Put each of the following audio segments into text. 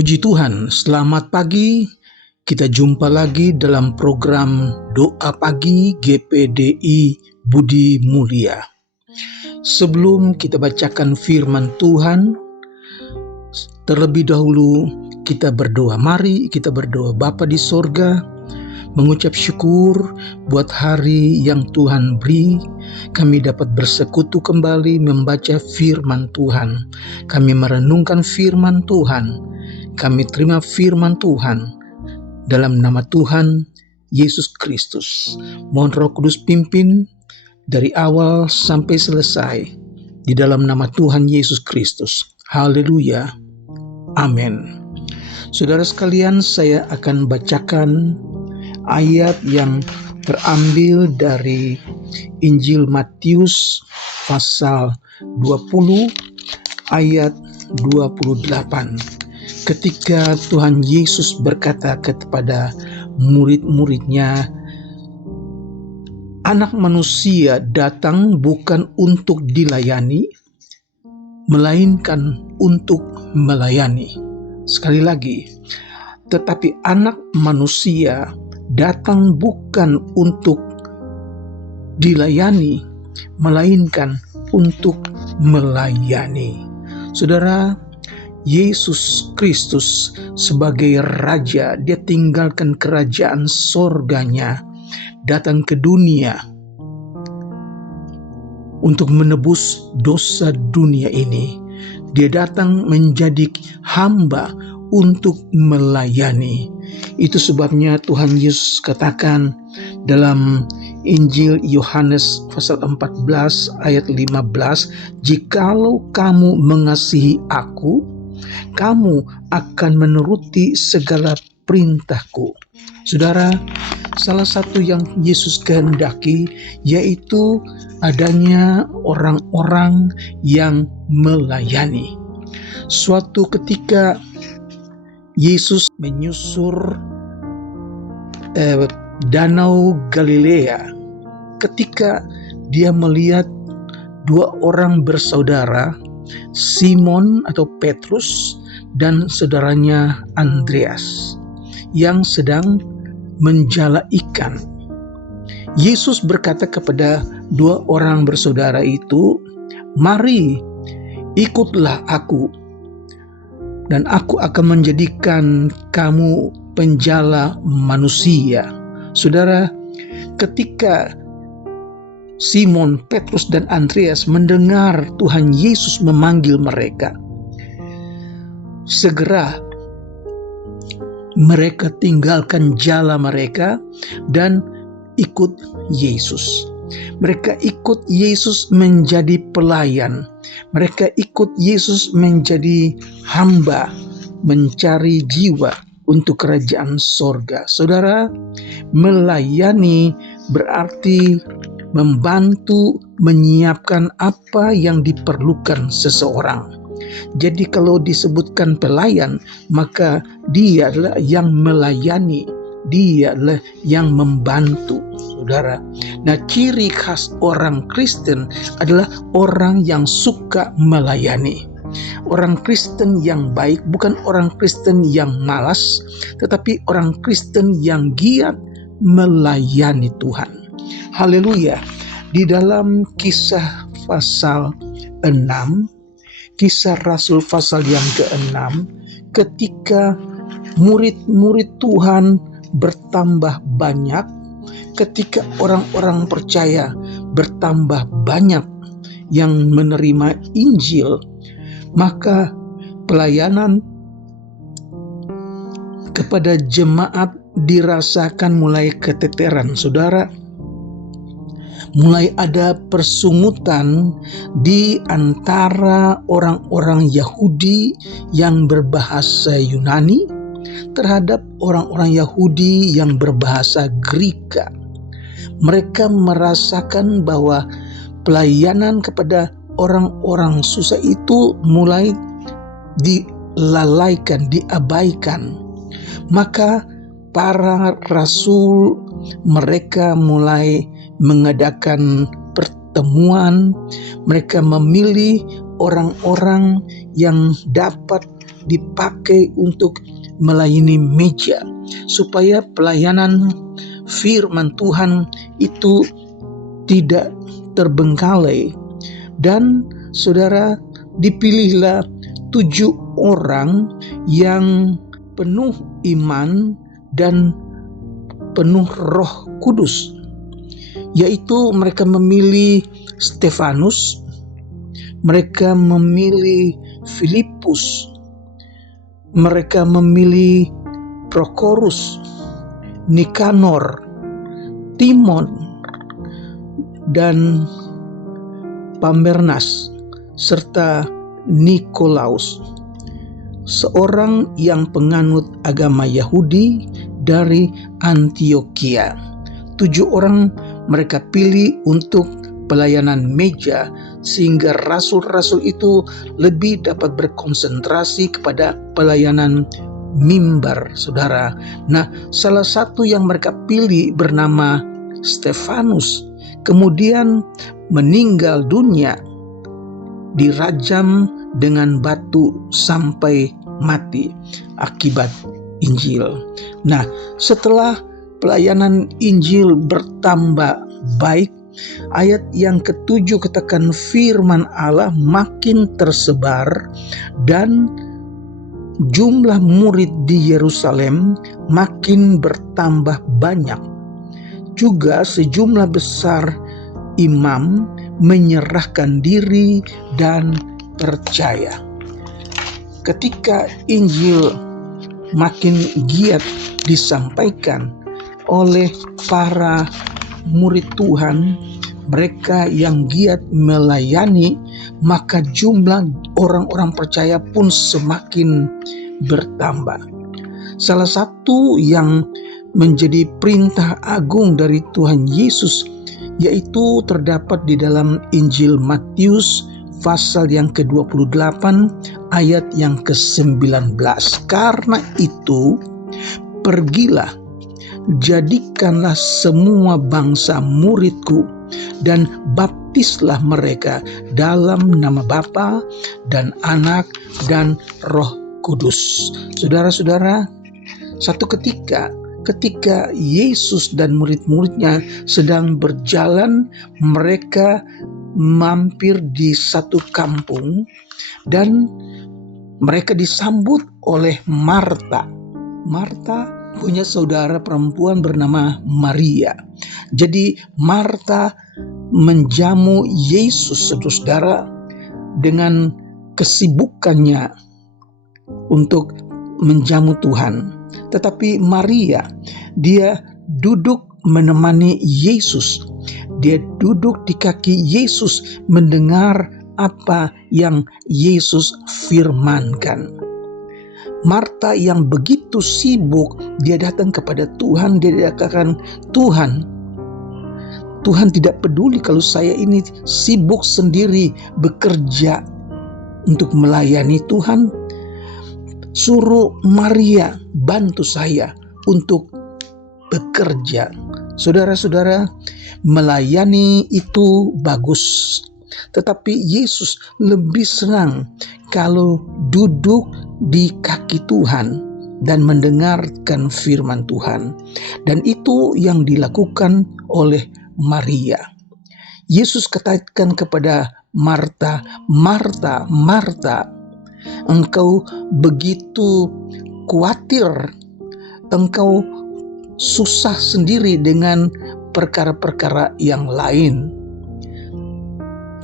Puji Tuhan, selamat pagi. Kita jumpa lagi dalam program Doa Pagi GPDI Budi Mulia. Sebelum kita bacakan firman Tuhan, terlebih dahulu kita berdoa. Mari kita berdoa. Bapa di sorga, mengucap syukur buat hari yang Tuhan beri. Kami dapat bersekutu kembali membaca firman Tuhan. Kami merenungkan firman Tuhan. Kami terima firman Tuhan dalam nama Tuhan Yesus Kristus. Mohon Roh Kudus pimpin dari awal sampai selesai di dalam nama Tuhan Yesus Kristus. Haleluya. Amin. Saudara sekalian, saya akan bacakan ayat yang terambil dari Injil Matius pasal 20 ayat 28. Ketika Tuhan Yesus berkata kepada murid-muridnya, Anak manusia datang bukan untuk dilayani, melainkan untuk melayani. Sekali lagi, tetapi anak manusia datang bukan untuk dilayani, melainkan untuk melayani. Saudara, Yesus Kristus sebagai Raja, dia tinggalkan kerajaan sorganya, datang ke dunia untuk menebus dosa dunia ini. Dia datang menjadi hamba untuk melayani. Itu sebabnya Tuhan Yesus katakan dalam Injil Yohanes pasal 14 ayat 15, jikalau kamu mengasihi aku, kamu akan menuruti segala perintahku. Saudara, salah satu yang Yesus kehendaki yaitu adanya orang-orang yang melayani. Suatu ketika Yesus menyusur Danau Galilea. Ketika dia melihat dua orang bersaudara, Simon atau Petrus dan saudaranya Andreas, yang sedang menjala ikan. Yesus berkata kepada dua orang bersaudara itu, mari ikutlah aku, dan aku akan menjadikan kamu penjala manusia. Saudara, ketika Simon, Petrus, dan Andreas mendengar Tuhan Yesus memanggil mereka, segera mereka tinggalkan jala mereka dan ikut Yesus. Mereka ikut Yesus menjadi pelayan. Mereka ikut Yesus menjadi hamba, mencari jiwa untuk kerajaan sorga. Saudara, melayani berarti membantu menyiapkan apa yang diperlukan seseorang. Jadi kalau disebutkan pelayan, maka dia adalah yang melayani, dia adalah yang membantu. Saudara, nah ciri khas orang Kristen adalah orang yang suka melayani. Orang Kristen yang baik bukan orang Kristen yang malas, tetapi orang Kristen yang giat melayani Tuhan. Haleluya. Di dalam Kisah pasal 6, Kisah Rasul pasal yang ke-6, ketika murid-murid Tuhan bertambah banyak, ketika orang-orang percaya bertambah banyak yang menerima Injil, maka pelayanan kepada jemaat dirasakan mulai keteteran. Saudara, mulai ada persungutan di antara orang-orang Yahudi yang berbahasa Yunani terhadap orang-orang Yahudi yang berbahasa Greka. Mereka merasakan bahwa pelayanan kepada orang-orang susah itu mulai dilalaikan, diabaikan. Maka para rasul mereka mulai mengadakan pertemuan. Mereka memilih orang-orang yang dapat dipakai untuk melayani meja, supaya pelayanan firman Tuhan itu tidak terbengkalai. Dan saudara, dipilihlah 7 orang yang penuh iman dan penuh Roh Kudus, yaitu mereka memilih Stefanus, mereka memilih Filipus, mereka memilih Prokorus, Nikanor, Timon, dan Pambernas, serta Nikolaus, seorang yang penganut agama Yahudi dari Antioquia. 7 orang mereka pilih untuk pelayanan meja, sehingga rasul-rasul itu lebih dapat berkonsentrasi kepada pelayanan mimbar, saudara. Nah, salah satu yang mereka pilih bernama Stefanus, kemudian meninggal dunia, dirajam dengan batu sampai mati akibat Injil. Nah, setelah pelayanan Injil bertambah baik, ayat yang ke-7 katakan firman Allah makin tersebar dan jumlah murid di Yerusalem makin bertambah banyak. Juga sejumlah besar imam menyerahkan diri dan percaya. Ketika Injil makin giat disampaikan oleh para murid Tuhan, mereka yang giat melayani, maka jumlah orang-orang percaya pun semakin bertambah. Salah satu yang menjadi perintah agung dari Tuhan Yesus, yaitu terdapat di dalam Injil Matius pasal yang ke-28 ayat yang ke-19. Karena itu, pergilah, jadikanlah semua bangsa muridku, dan baptislah mereka dalam nama Bapa dan Anak dan Roh Kudus. Saudara-saudara, satu ketika Yesus dan murid-muridnya sedang berjalan, mereka mampir di satu kampung dan mereka disambut oleh Marta. Marta punya saudara perempuan bernama Maria. Jadi Marta menjamu Yesus, saudara, dengan kesibukannya untuk menjamu Tuhan. Tetapi Maria, dia duduk menemani Yesus. Dia duduk di kaki Yesus mendengar apa yang Yesus firmankan. Marta yang begitu sibuk, dia datang kepada Tuhan, dia katakan, Tuhan tidak peduli kalau saya ini sibuk sendiri bekerja untuk melayani Tuhan. Suruh Maria bantu saya untuk bekerja. Saudara-saudara, melayani itu bagus, tetapi Yesus lebih senang kalau duduk di kaki Tuhan dan mendengarkan firman Tuhan. Dan itu yang dilakukan oleh Maria. Yesus katakan kepada Marta, Marta, Marta, engkau begitu khawatir, engkau susah sendiri dengan perkara-perkara yang lain.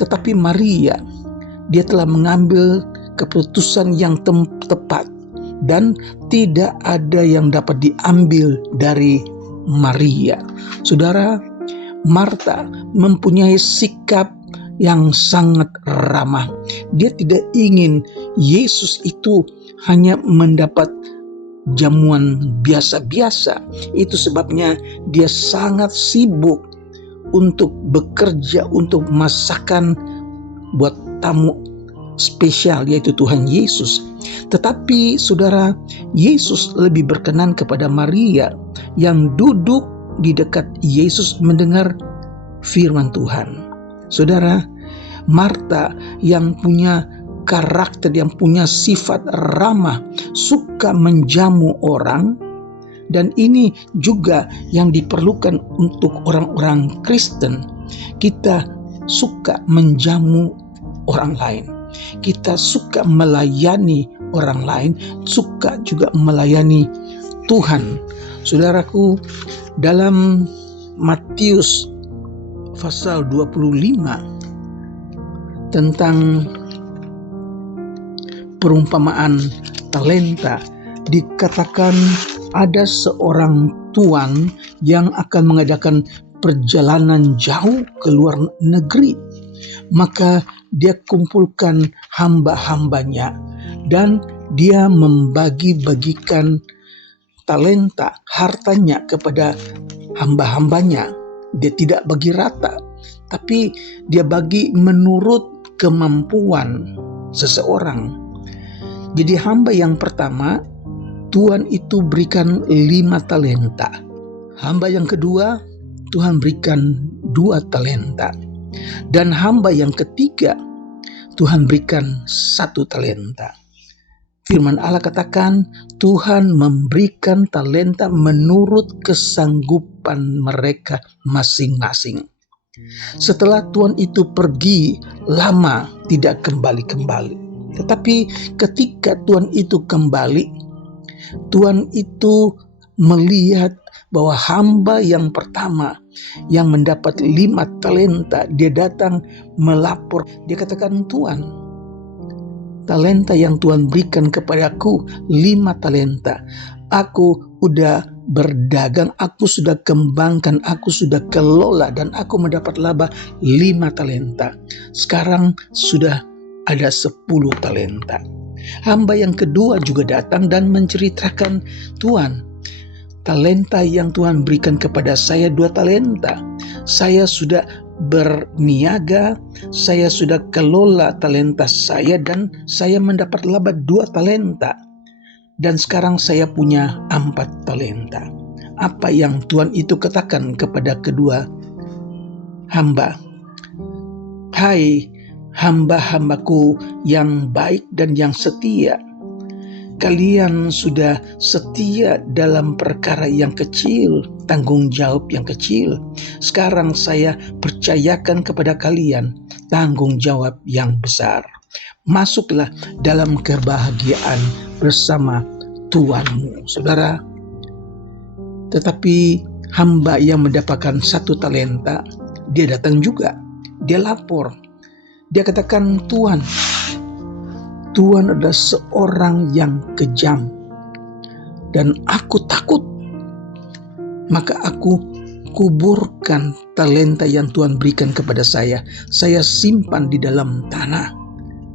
Tetapi Maria, dia telah mengambil keputusan yang tepat, dan tidak ada yang dapat diambil dari Maria. Saudara, Marta mempunyai sikap yang sangat ramah. Dia tidak ingin Yesus itu hanya mendapat jamuan biasa-biasa. Itu sebabnya dia sangat sibuk untuk bekerja, untuk masakan buat tamu spesial, yaitu Tuhan Yesus. Tetapi saudara, Yesus lebih berkenan kepada Maria yang duduk di dekat Yesus mendengar firman Tuhan. Saudara, Marta yang punya karakter, yang punya sifat ramah, suka menjamu orang, dan ini juga yang diperlukan untuk orang-orang Kristen. Kita suka menjamu orang lain, kita suka melayani orang lain, suka juga melayani Tuhan. Saudaraku, dalam Matius pasal 25 tentang perumpamaan talenta, dikatakan ada seorang tuan yang akan mengadakan perjalanan jauh ke luar negeri. Maka dia kumpulkan hamba-hambanya dan dia membagi-bagikan talenta, hartanya kepada hamba-hambanya. Dia tidak bagi rata, tapi dia bagi menurut kemampuan seseorang. Jadi hamba yang pertama, Tuhan itu berikan 5 talenta. Hamba yang kedua, Tuhan berikan 2 talenta. Dan hamba yang ketiga, Tuhan berikan 1 talenta. Firman Allah katakan, Tuhan memberikan talenta menurut kesanggupan mereka masing-masing. Setelah Tuhan itu pergi lama tidak kembali-kembali. Tetapi ketika Tuhan itu kembali, Tuhan itu melihat bahwa hamba yang pertama yang mendapat 5 talenta, dia datang melapor. Dia katakan, Tuhan, talenta yang Tuhan berikan kepadaku 5 talenta. Aku udah berdagang, aku sudah kembangkan, aku sudah kelola, dan aku mendapat laba 5 talenta. Sekarang sudah ada 10 talenta. Hamba yang kedua juga datang dan menceritakan, Tuhan, talenta yang Tuhan berikan kepada saya 2 talenta. Saya sudah berniaga, saya sudah kelola talenta saya dan saya mendapat laba 2 talenta. Dan sekarang saya punya 4 talenta. Apa yang Tuhan itu katakan kepada kedua hamba? Hai hamba-hambaku yang baik dan yang setia, kalian sudah setia dalam perkara yang kecil, tanggung jawab yang kecil. Sekarang saya percayakan kepada kalian tanggung jawab yang besar. Masuklah dalam kebahagiaan bersama Tuhanmu. Saudara, tetapi hamba yang mendapatkan 1 talenta, dia datang juga. Dia lapor. Dia katakan, Tuhan adalah seorang yang kejam dan aku takut. Maka aku kuburkan talenta yang Tuhan berikan kepada saya. Saya simpan di dalam tanah.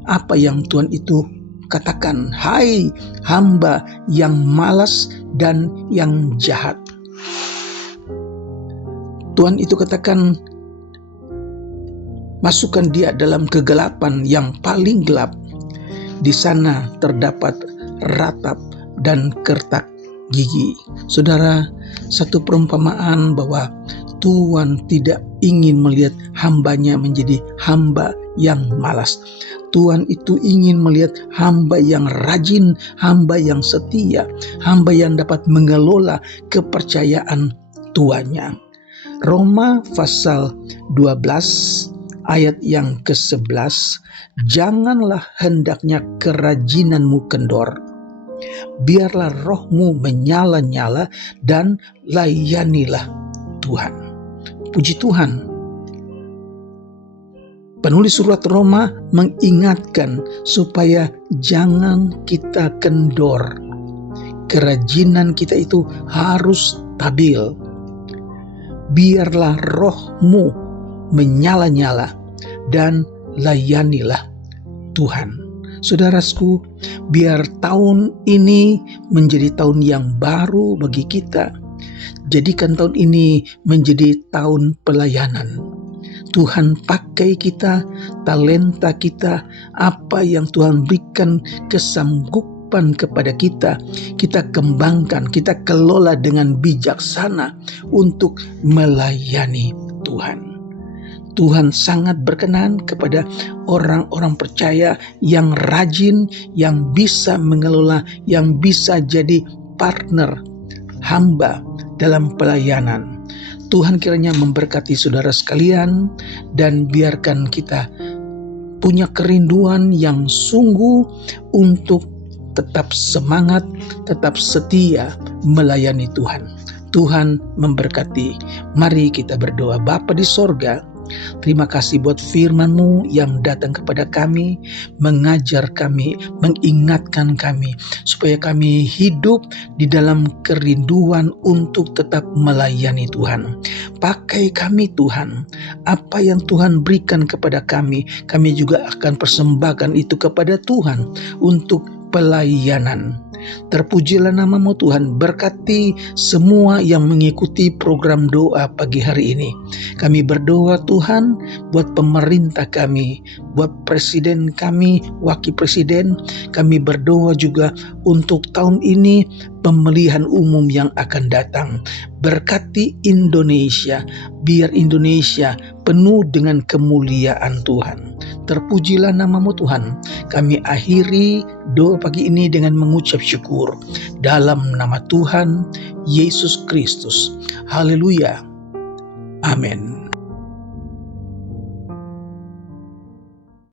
Apa yang Tuhan itu katakan? Hai hamba yang malas dan yang jahat. Tuhan itu katakan, masukkan dia dalam kegelapan yang paling gelap. Di sana terdapat ratap dan kertak gigi. Saudara, satu perumpamaan bahwa Tuhan tidak ingin melihat hambanya menjadi hamba yang malas. Tuhan itu ingin melihat hamba yang rajin, hamba yang setia, hamba yang dapat mengelola kepercayaan tuannya. Roma pasal 12 ayat yang ke-11, janganlah hendaknya kerajinanmu kendor. Biarlah rohmu menyala-nyala dan layanilah Tuhan. Puji Tuhan. Penulis surat Roma mengingatkan supaya jangan kita kendor. Kerajinan kita itu harus stabil. Biarlah rohmu menyala-nyala dan layanilah Tuhan. Saudaraku, biar tahun ini menjadi tahun yang baru bagi kita. Jadikan tahun ini menjadi tahun pelayanan. Tuhan pakai kita, talenta kita, apa yang Tuhan berikan kesanggupan kepada kita, kita kembangkan, kita kelola dengan bijaksana untuk melayani Tuhan. Tuhan sangat berkenan kepada orang-orang percaya yang rajin, yang bisa mengelola, yang bisa jadi partner hamba dalam pelayanan. Tuhan kiranya memberkati saudara sekalian, dan biarkan kita punya kerinduan yang sungguh untuk tetap semangat, tetap setia melayani Tuhan. Tuhan memberkati. Mari kita berdoa. Bapa di sorga, terima kasih buat firman-Mu yang datang kepada kami, mengajar kami, mengingatkan kami, supaya kami hidup di dalam kerinduan untuk tetap melayani Tuhan. Pakai kami Tuhan, apa yang Tuhan berikan kepada kami juga akan persembahkan itu kepada Tuhan untuk pelayanan. Terpujilah nama-Mu Tuhan. Berkati semua yang mengikuti program doa pagi hari ini. Kami berdoa Tuhan buat pemerintah kami, buat presiden kami, wakil presiden. Kami berdoa juga untuk tahun ini, pemilihan umum yang akan datang. Berkati Indonesia, biar Indonesia penuh dengan kemuliaan Tuhan. Terpujilah nama-Mu Tuhan. Kami akhiri doa pagi ini dengan mengucap syukur dalam nama Tuhan Yesus Kristus. Haleluya. Amin.